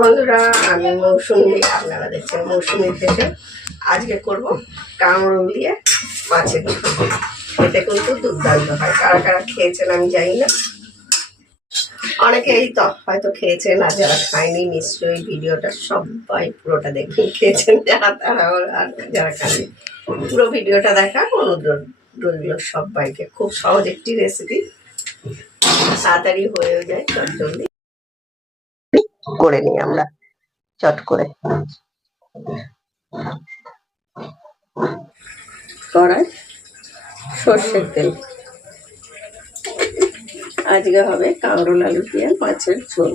বন্ধুরা, আমি মৌসুমী, আপনারা দেখছেন মৌসুমীর দেশে। আজকে করব কাঁকরোল দিয়ে মাছের ঝোল। এটা কিন্তু দুর্দান্ত হয়। কারা কারা খেয়েছেন আমি জানি না, অনেকেই তো হয়তো খেয়েছেন, আর যারা খায়নি নিশ্চয়ই ভিডিওটা সবাই পুরোটা দেখবেন। খেয়েছেন যারা, তারা আর যারা খায়নি পুরো ভিডিওটা দেখার অনুরোধ রইল সবাইকে। খুব সহজ একটি রেসিপি, তাড়াতাড়ি হয়েও যায়, চট জলদি করে নিই আমরা চট করে। কড়াই সর্ষের তেল, আজকে হবে কাঁকরোল আলু দিয়ে মাছের ঝোল।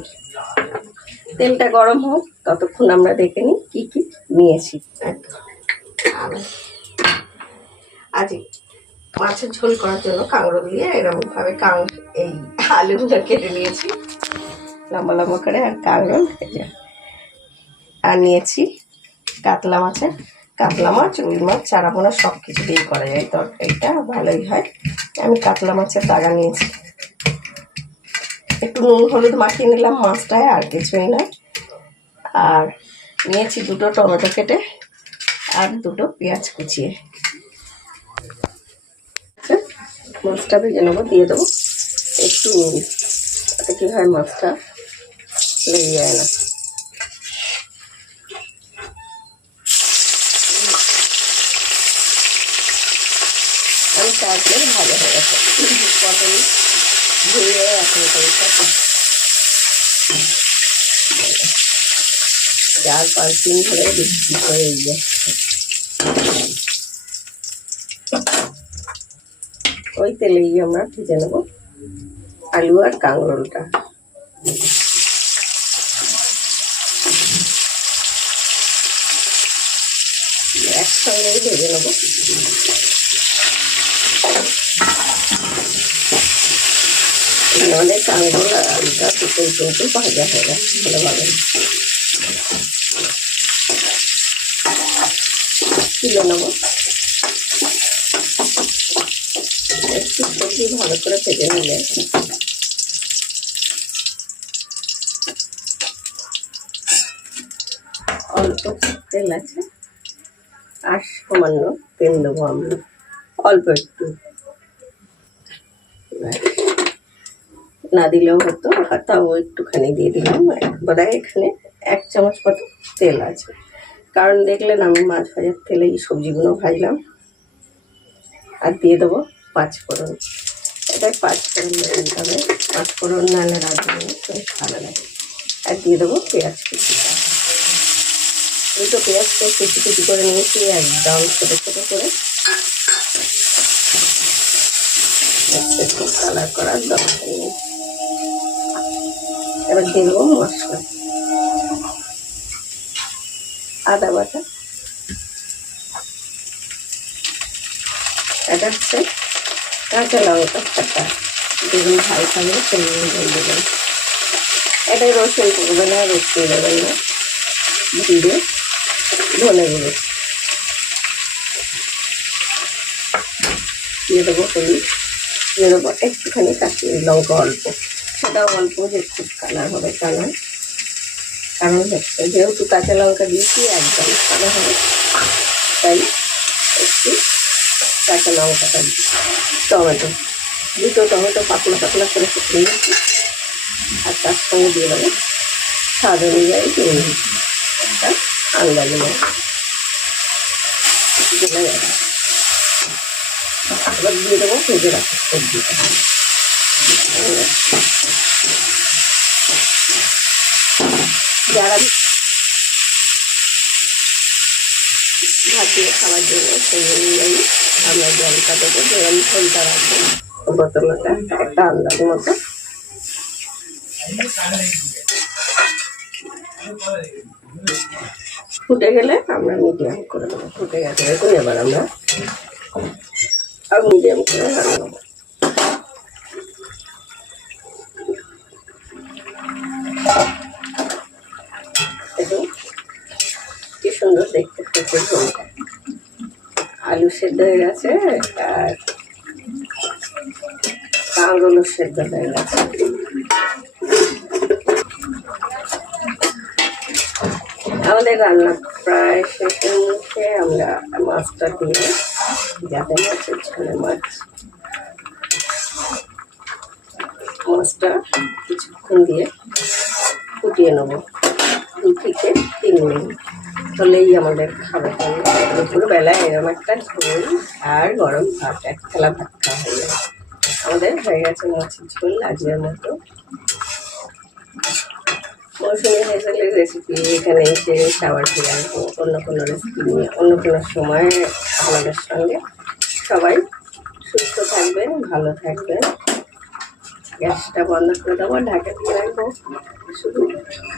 তেলটা গরম হোক, ততক্ষণ আমরা দেখে নিই কি কি নিয়েছি। আজ মাছের ঝোল করার জন্য কাঁকরোল দিয়ে এরকম ভাবে এই আলুগুলো কেটে নিয়েছি লম্বা লম্বা করে, আর কাঁকরোল আর নিয়েছি কাতলা মাছ, রুই মাছ, চারাপোনা সব কিছু দিয়ে করা যায় তরকারিটা, ভালোই হয়। আমি কাতলা মাছের দাগা নিয়েছি, একটু নুন হলুদ মাখিয়ে নিলাম মাছটায়, আর কিছুই না। আর নিয়েছি দুটো টমেটো কেটে আর দুটো পেঁয়াজ কুচিয়ে। মাছটা ভেজে নেবো, দিয়ে দেবো একটু নুন, তাতে কী হয় মাছটা লেগে যায় না। আমি তারপরে ভালো হয়ে গেছে, পটল ধুয়ে এখন চার পাঁচ দিন ধরে বিক্রি করে দিয়ে ওই তেলেই আমরা ভেজে নেবো আলু আর কাঁকরোলটা। একসঙ্গেই ভেজে নেবো। অনেক কাঁকরোল আর আলুটা কিন্তু ভাজা হয়ে গেছে ভালোভাবে। তুলে নেবো, একটু সবজি ভালো করে ভেজে নিলে অল্প তেল আছে আর সামান্য তেল দেবো আমরা, অল্প একটু, না দিলেও হতো, তাও একটুখানি দিয়ে দিলাম। বোধহয় এখানে 1 চামচ মতো তেল আছে, কারণ দেখলেন আমি মাছ ভাজার তেলে এই সবজিগুলো ভাজলাম। আর দিয়ে দেবো 5 ফোড়ন, এটাই 5 ফোড়ন দিতে হবে, 5 ফোড়ন নাহলে রাঁধুনি বেশ ভালো লাগে। আর দিয়ে দেবো পেঁয়াজ কুচি, দুটো পেঁয়াজকে কুচি কুচি করে নিয়েছি একদম ছোটো ছোটো করে, একটু কালার করার দরকার নেই। এবার দিয়ে দেবো মশলা, আদা বাটা, এটা হচ্ছে কাঁচা লঙ্কা কাটা, দেখুন ভাই থাকলে সেগুলো জল দেবেন। এটাই রসুন করবে না, রসুন দেবেন না, জিরে, ধনে গুঁড়ো দিয়ে দেবো, হলুদ দিয়ে দেবো, একটুখানি কাশ্মীরি লঙ্কা অল্প, সেটাও অল্প, যে খুব কালার হবে তা নয়, কারণ হচ্ছে যেহেতু কাঁচা লঙ্কা দিয়েছি একদম কালার হবে, তাই একটু কাঁচা লঙ্কাটা দিই। দুটো টমেটো পাতলা পাতলা করে কেটে নিয়েছি, আর তার সঙ্গে দিয়ে দেবো স্বাদ অনুযায়ী নুন, একটা আন্দাজ নেই চলে যাবে। এবার দিয়ে দেবো ভেজে রাখা সবজিটা, যারা ভাত দিয়ে খাওয়ার জন্য সেই অনুযায়ী আমরা জলটা দেবো, যেরকম ঝোলটা রাখবো বোতলটা একটা আন্দাজ মতো। ফুটে গেলে আমরা মিডিয়াম করে দেবো, ফুটে গেছে দেখুন, এবার আমরা আর মিডিয়াম করে রান্না দেবো। দেখুন কি সুন্দর দেখতে হচ্ছে ঝোলটা, আলু সেদ্ধ হয়ে গেছে আর কাঁকরোলও সেদ্ধ হয়ে গেছে। আমাদের রান্না প্রায় শেষের মুখে। আমরা মাছটা দিয়ে যাতে মাছের ঝোলে মাছটা কিছুক্ষণ দিয়ে ফুটিয়ে নেবো 2 থেকে 3 মিনিট। হলেই আমাদের খাবার দুপুরবেলায় এরকম একটা ঝোল আর গরম ভাত, 1 থালা ভাত খাওয়া হয়ে যাবে। আমাদের হয়ে গেছে মাছের ঝোল আজকের মতো। মৌসুমি হেসেলের রেসিপি এখানে এসে আবার ফিরে আসবো অন্য কোনো রেসিপি নিয়ে, অন্য কোনো সময় আপনাদের সঙ্গে। সবাই সুস্থ থাকবেন, ভালো থাকবেন। গ্যাসটা বন্ধ করে দেবো, ঢাকা দিয়ে রাখবো। শুধু